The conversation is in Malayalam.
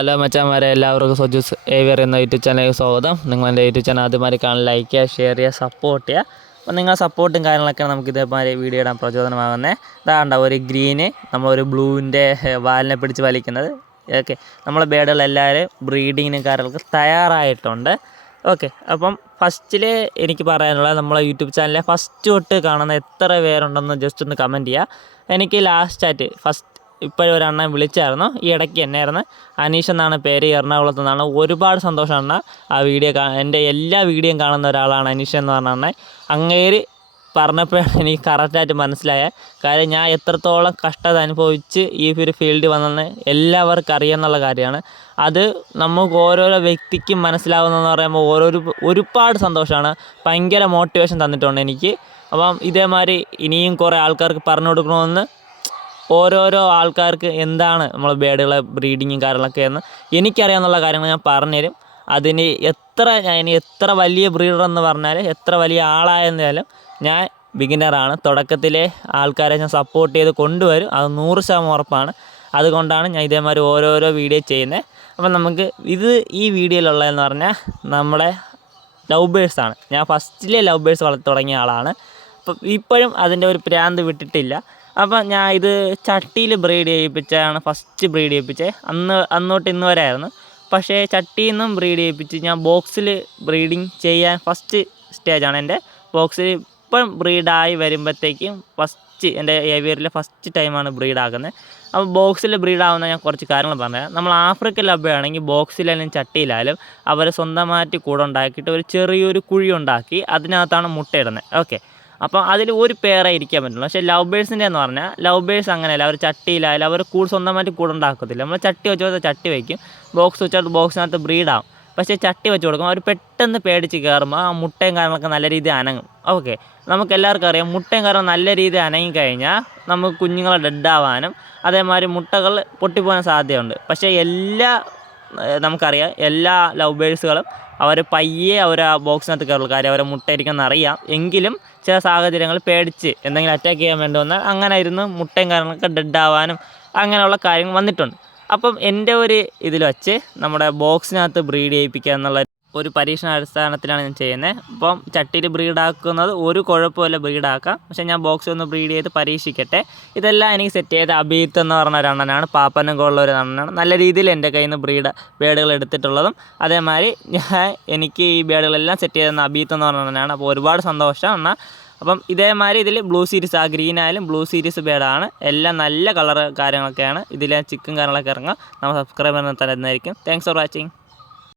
ഹലോ മച്ചാന്മാരെ എല്ലാവർക്കും സൊജൂസ് ഏവിയർ എന്ന യൂട്യൂബ് ചാനലിലേക്ക് സ്വാഗതം നിങ്ങളെന്റെ യൂട്യൂബ് ചാനൽ ആദ്യമായി കാണാൻ ലൈക്ക് ചെയ്യുക ഷെയർ ചെയ്യുക സപ്പോർട്ട് ചെയ്യുക അപ്പോൾ നിങ്ങളുടെ സപ്പോർട്ടും കാര്യങ്ങളൊക്കെ നമുക്ക് ഇതേമാതിരി വീഡിയോ ഇടാൻ പ്രചോദനമാകുന്നത് ഇതാണ്ട ഒരു ഗ്രീന് നമ്മളൊരു ബ്ലൂവിന്റെ വാലിനെ പിടിച്ച് വലിക്കുന്നത്. ഓക്കെ നമ്മളെ ബേഡുകളെല്ലാവരും ബ്രീഡിങ്ങിനും കാര്യങ്ങൾക്ക് തയ്യാറായിട്ടുണ്ട്. ഓക്കെ അപ്പം ഫസ്റ്റിൽ എനിക്ക് പറയാനുള്ളത് നമ്മളെ യൂട്യൂബ് ചാനലിലെ ഫസ്റ്റ് തൊട്ട് കാണുന്ന എത്ര പേരുണ്ടെന്ന് ജസ്റ്റ് ഒന്ന് കമന്റ് ചെയ്യുക എനിക്ക് ലാസ്റ്റ് ലാസ്റ്റായിട്ട് ഫസ്റ്റ് ഇപ്പോഴും ഒരു അണ്ണൻ വിളിച്ചായിരുന്നു. ഈ ഇടയ്ക്ക് എന്നായിരുന്നു? അനീഷ് എന്നാണ് പേര്. എറണാകുളത്ത് നിന്നാണ്. ഒരുപാട് സന്തോഷമാണ് ആ വീഡിയോ എന്റെ എല്ലാ വീഡിയോയും കാണുന്ന ഒരാളാണ് അനീഷ് എന്ന് പറഞ്ഞ അണ്ണൻ. അങ്ങേര് പറഞ്ഞപ്പോഴാണ് എനിക്ക് കറക്റ്റായിട്ട് മനസ്സിലായ. കാര്യം ഞാൻ എത്രത്തോളം കഷ്ടത അനുഭവിച്ച് ഈ ഒരു ഫീൽഡിൽ വന്നെന്ന് എല്ലാവർക്കും അറിയാമെന്നുള്ള കാര്യമാണ്. അത് നമുക്ക് ഓരോരോ വ്യക്തിക്കും മനസ്സിലാവുന്നതെന്ന് പറയുമ്പോൾ ഓരോരു ഒരുപാട് സന്തോഷമാണ്. ഭയങ്കര മോട്ടിവേഷൻ തന്നിട്ടുണ്ട് എനിക്ക്. അപ്പം ഇതേമാതിരി ഇനിയും കുറേ ആൾക്കാർക്ക് പറഞ്ഞു കൊടുക്കണമെന്ന് ഓരോരോ ആൾക്കാർക്ക് എന്താണ് നമ്മൾ ബേഡുകളെ ബ്രീഡിങ്ങും കാര്യങ്ങളൊക്കെ എന്ന് എനിക്കറിയാമെന്നുള്ള കാര്യങ്ങൾ ഞാൻ പറഞ്ഞുതരും. അതിന് എത്ര ഞാൻ എത്ര വലിയ ബ്രീഡർ എന്ന് പറഞ്ഞാൽ എത്ര വലിയ ആളായെന്നാലും ഞാൻ ബിഗിനറാണ്. തുടക്കത്തിലെ ആൾക്കാരെ ഞാൻ സപ്പോർട്ട് ചെയ്ത് കൊണ്ടുവരും. അത് നൂറ് ശതമാനം ഉറപ്പാണ്. അതുകൊണ്ടാണ് ഞാൻ ഇതേമാതിരി ഓരോരോ വീഡിയോ ചെയ്യുന്നത് അപ്പം നമുക്ക് ഇത് ഈ വീഡിയോയിലുള്ളതെന്ന് പറഞ്ഞാൽ നമ്മുടെ ലവ് ബേഴ്സാണ് ഞാൻ ഫസ്റ്റിലെ ലവ് ബേഴ്സ് വളർത്തി തുടങ്ങിയ ആളാണ്. അപ്പം ഇപ്പോഴും അതിന്റെ ഒരു പ്രാന്ത് വിട്ടിട്ടില്ല. അപ്പം ഞാൻ ഇത് ചട്ടിയിൽ ബ്രീഡ് ചെയ്യിപ്പിച്ചാണ് ഫസ്റ്റ് ബ്രീഡ് ചെയ്യിപ്പിച്ചത് അന്ന് അന്നോട്ട് ഇന്ന് വരെ ആയിരുന്നു. പക്ഷേ ചട്ടിയിൽ നിന്നും ബ്രീഡ് ചെയ്യിപ്പിച്ച് ഞാൻ ബോക്സിൽ ബ്രീഡിങ് ചെയ്യാൻ ഫസ്റ്റ് സ്റ്റേജാണ് എന്റെ. ബോക്സിൽ ഇപ്പം ബ്രീഡായി വരുമ്പോഴത്തേക്കും ഫസ്റ്റ് എന്റെ ഏവിയറിലെ ഫസ്റ്റ് ടൈമാണ് ബ്രീഡാക്കുന്നത് അപ്പോൾ ബോക്സിൽ ബ്രീഡാവുന്ന ഞാൻ കുറച്ച് കാര്യങ്ങൾ പറഞ്ഞുതരാം. നമ്മൾ ആഫ്രിക്കൻ ലഭ്യമാണെങ്കിൽ ബോക്സിലായാലും ചട്ടിയിലായാലും അവർ സ്വന്തമായിട്ട് കൂടെ ഉണ്ടാക്കിയിട്ട് ഒരു ചെറിയൊരു കുഴി ഉണ്ടാക്കി അതിനകത്താണ് മുട്ടയിടുന്നത്. ഓക്കെ അപ്പോൾ അതിൽ ഒരു പേരെ ഇരിക്കാൻ പറ്റുള്ളൂ. പക്ഷേ ലവ് ബേഴ്സിന്റെ എന്ന് പറഞ്ഞാൽ ലവ് ബേഴ്സ് അങ്ങനെയല്ല അവർ ചട്ടിയിലായാലും അവർ കൂട് സ്വന്തമായിട്ട് കൂടുണ്ടാക്കത്തില്ല നമ്മൾ ചട്ടി വെച്ച് ചട്ടി വയ്ക്കും ബോക്സ് വെച്ചാൽ ബോക്സിനകത്ത് ബ്രീഡാവും പക്ഷേ ചട്ടി വെച്ച് കൊടുക്കും അവർ പെട്ടെന്ന് പേടിച്ച് കയറുമ്പോൾ ആ മുട്ടയും കാര്യങ്ങളൊക്കെ നല്ല രീതിയിൽ അനങ്ങും. ഓക്കെ നമുക്ക് എല്ലാവർക്കും അറിയാം മുട്ടയും കാരണം നല്ല രീതിയിൽ അനങ്ങി കഴിഞ്ഞാൽ നമുക്ക് കുഞ്ഞുങ്ങളെ ഡെഡാവാനും അതേമാതിരി മുട്ടകൾ പൊട്ടിപ്പോകാൻ സാധ്യതയുണ്ട്. പക്ഷേ എല്ലാ നമുക്കറിയാം എല്ലാ ലവ് ബേഴ്സുകളും അവർ പയ്യെ അവർ ആ ബോക്സിനകത്ത് കയറുള്ളൂ. കാര്യം അവരെ മുട്ടയിരിക്കുമെന്ന് അറിയാം. എങ്കിലും ചില സാഹചര്യങ്ങൾ പേടിച്ച് എന്തെങ്കിലും അറ്റാക്ക് ചെയ്യാൻ വേണ്ടി വന്നാൽ അങ്ങനെ ഇരുന്ന് മുട്ടയും കാര്യങ്ങളൊക്കെ ഡെഡ് ആവാനും അങ്ങനെയുള്ള കാര്യങ്ങൾ വന്നിട്ടുണ്ട്. അപ്പം എന്റെ ഒരു ഇതിൽ വച്ച് നമ്മുടെ ബോക്സിനകത്ത് ബ്രീഡ് ചെയ്യിപ്പിക്കുക എന്നുള്ള ഒരു പരീക്ഷണാടിസ്ഥാനത്തിലാണ് ഞാൻ ചെയ്യുന്നത്. അപ്പം ചട്ടിയിൽ ബ്രീഡാക്കുന്നത് ഒരു കുഴപ്പമില്ല ബ്രീഡാക്കാം. പക്ഷേ ഞാൻ ബോക്സ് ഒന്ന് ബ്രീഡ് ചെയ്ത് പരീക്ഷിക്കട്ടെ. ഇതെല്ലാം എനിക്ക് സെറ്റ് ചെയ്ത അബീത്ത് എന്ന് പറഞ്ഞ ഒരു അണ്ണനാണ്. കൊള്ള ഒരു അണ്ണനാണ്. നല്ല രീതിയിൽ എന്റെ കയ്യിൽ നിന്ന് ബ്രീഡ് ബേഡുകൾ എടുത്തിട്ടുള്ളതും അതേമാതിരി ഞാൻ എനിക്ക് ഈ ബേഡുകളെല്ലാം സെറ്റ് ചെയ്തെന്ന അബീത്ത് എന്ന് പറഞ്ഞ അണ്ണനാണ്. അപ്പോൾ ഒരുപാട് സന്തോഷം എന്നാൽ അപ്പം ഇതേമാതിരി ഇതിൽ ബ്ലൂ സീരീസ് ആ ഗ്രീൻ ആയാലും ബ്ലൂ സീരീസ് ബേഡാണ്. എല്ലാം നല്ല കളർ കാര്യങ്ങളൊക്കെയാണ്. ഇതിലെ ചിക്കൻ കാര്യങ്ങളൊക്കെ ഇറങ്ങുക. നമ്മൾ സബ്സ്ക്രൈബ് ചെയ്യുന്ന തരുന്നതായിരിക്കും. Thanks for watching